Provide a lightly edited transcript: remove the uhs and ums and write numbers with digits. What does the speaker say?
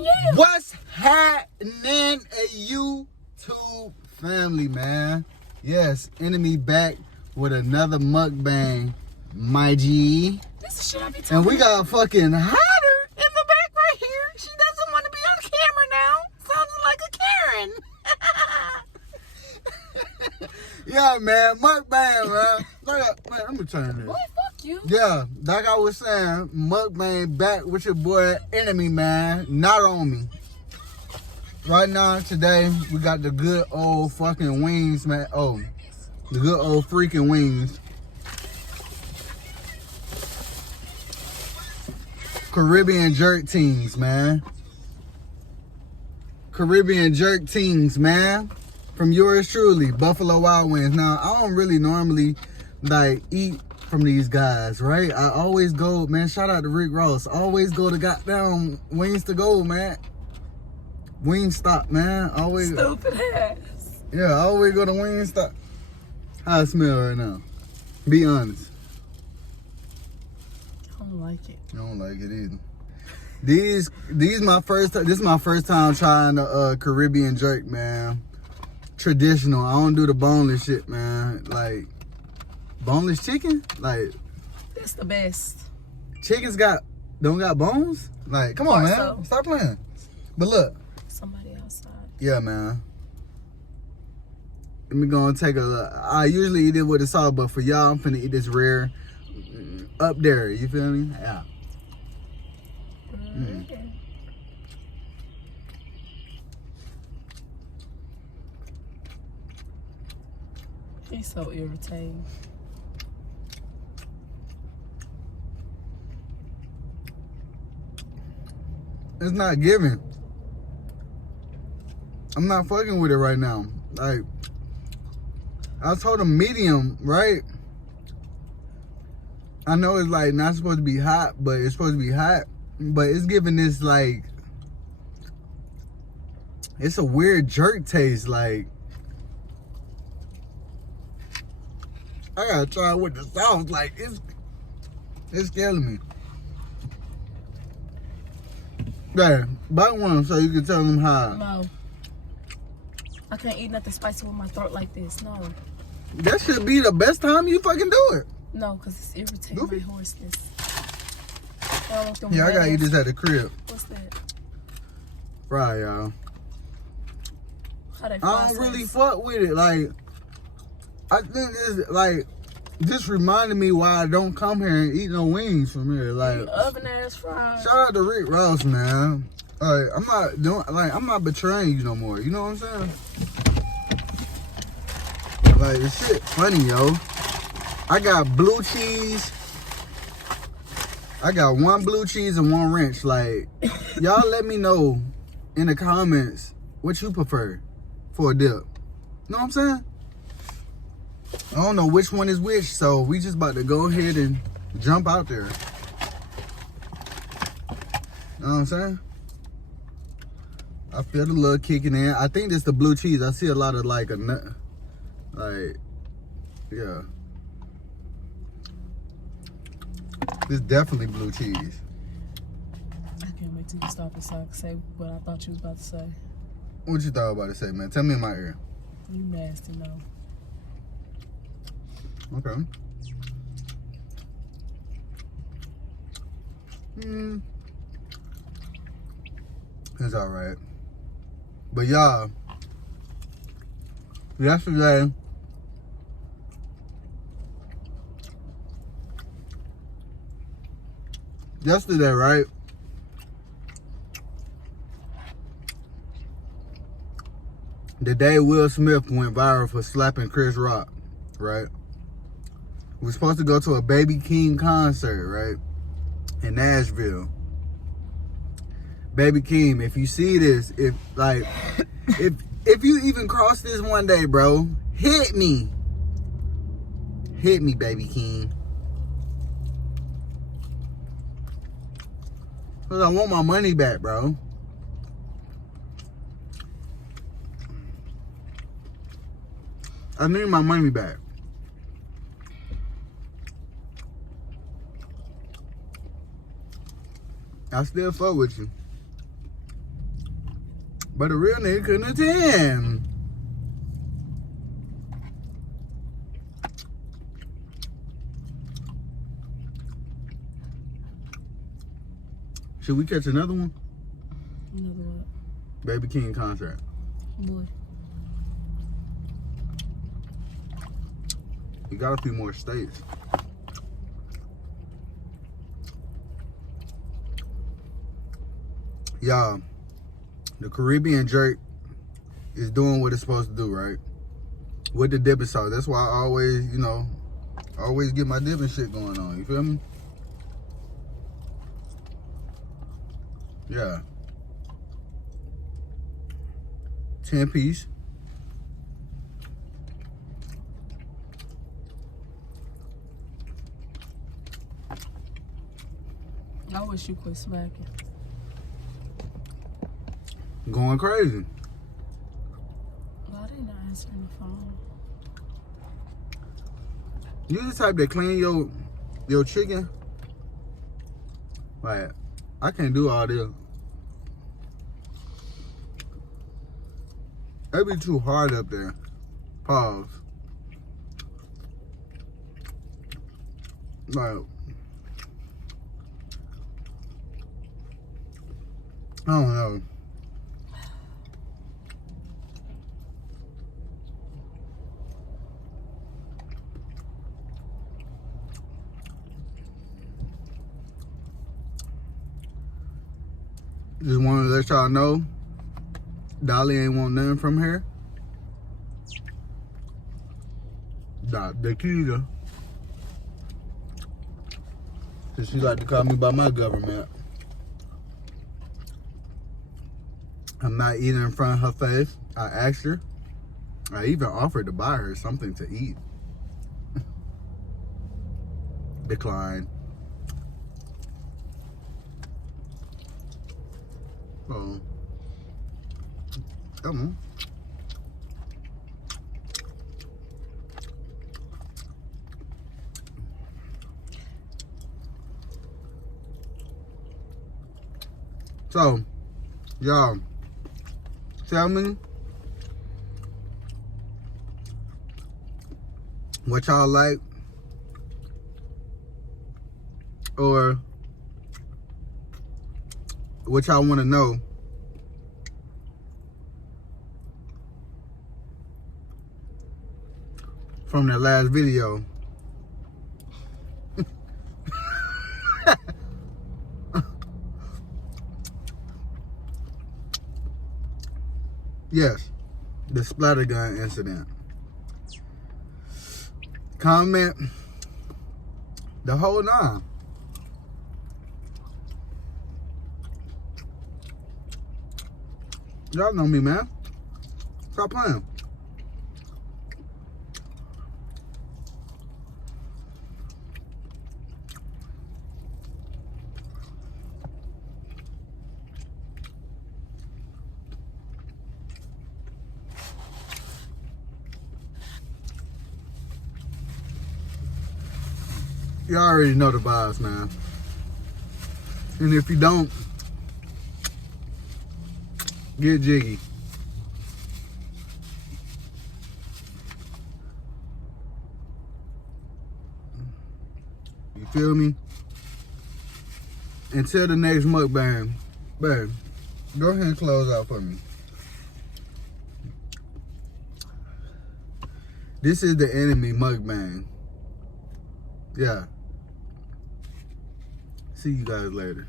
yeah. What's happening, YouTube family, man? Yes, Enemy back with another mukbang, my G. This is shit I be talking And we got fucking Hotter in the back right here. She doesn't want to be on camera now. Sounds like a Karen. Yeah, man, mukbang, man. Man, let me turn this. Boy, fuck you. Yeah, like I was saying, mukbang back with your boy Enemy, man. Not on me. Right now, today, we got the good old fucking wings, man. Oh, the good old freaking wings. Caribbean jerk teams, man. Caribbean jerk teams, man. From yours truly, Buffalo Wild Wings. Now, I don't really normally like eat from these guys, right? I always go, man, shout out to Rick Ross. Always go to goddamn Wings to Go, man. Wingstop, man. Always. Stupid ass. Yeah, I always go to Wingstop. How I smell right now? Be honest. I don't like it. I don't like it either. These my first. This is my first time trying the Caribbean jerk, man. Traditional. I don't do the boneless shit, man. Like boneless chicken. Like That's the best. chickens don't got bones. Like come on, man. So. Stop playing. But look. Somebody outside. Yeah, man. Let me go and take a look. I usually eat it with the salt, but for y'all, I'm finna eat this rare up there. You feel me? Yeah. Okay. He's so irritating. It's not giving. I'm not fucking with it right now. Like, I told him medium, right? I know it's like not supposed to be hot, but it's supposed to be hot. But it's giving this like, it's a weird jerk taste. Like, I gotta try it with the sauce. Like, it's killing me. Yeah, bite one so you can tell them how. No. I can't eat nothing spicy with my throat like this. No. That should be the best time you fucking do it. No, because it's irritating Goofy. my hoarseness. Yeah, I gotta eat this at the crib. What's that? Right, y'all. How they I fry don't really sauce? fuck with it. Like, I think this reminded me why I don't come here and eat no wings from here. Like, Oven ass fries. shout out to Rick Ross, man. Like, I'm not betraying you no more. You know what I'm saying? Like, this shit funny, yo. I got blue cheese. I got one blue cheese and one ranch. Like, y'all let me know in the comments what you prefer for a dip. Know what I'm saying? I don't know which one is which, so we just about to go ahead and jump out there. Know what I'm saying? I feel the love kicking in. I think it's the blue cheese. I see a lot of like a nut. Like, yeah. It's definitely blue cheese. I can't wait till you stop so I can say what I thought you was about to say. What you thought about to say, man? Tell me in my ear. You nasty, no. Okay. It's all right. But y'all, yesterday, right? The day Will Smith went viral for slapping Chris Rock, right? We were supposed to go to a Baby King concert, right? In Nashville. Baby King, if you see this, if you even cross this one day, bro, hit me. Hit me, Baby King. Cause I want my money back, bro. I need my money back. I still fuck with you. But a real nigga couldn't attend. Should we catch another one? Another what? Baby King contract. Boy. We got a few more states. Y'all, the Caribbean jerk is doing what it's supposed to do, right? With the dipping sauce. That's why I always, you know, always get my dipping shit going on. You feel me? Yeah. 10 piece. I wish you quit smacking. Going crazy. Why they not answering the phone? You the type that clean your chicken. Like, I can't do all this. That'd be too hard up there. Pause. Like, I don't know. Just wanted to let y'all know, Dolly ain't want nothing from her. The Keita. Cause she like to call me by my government. I'm not eating in front of her face. I asked her. I even offered to buy her something to eat. Decline. Oh. Come on. So, y'all, tell me what y'all like, or what y'all want to know from that last video. Yes, the splatter gun incident. Comment the whole nine. Y'all know me, man. Stop playing. You already know the vibes, man. And if you don't, get jiggy. You feel me? Until the next mukbang, babe, go ahead and close out for me. This is the enemy mukbang. Yeah. See you guys later.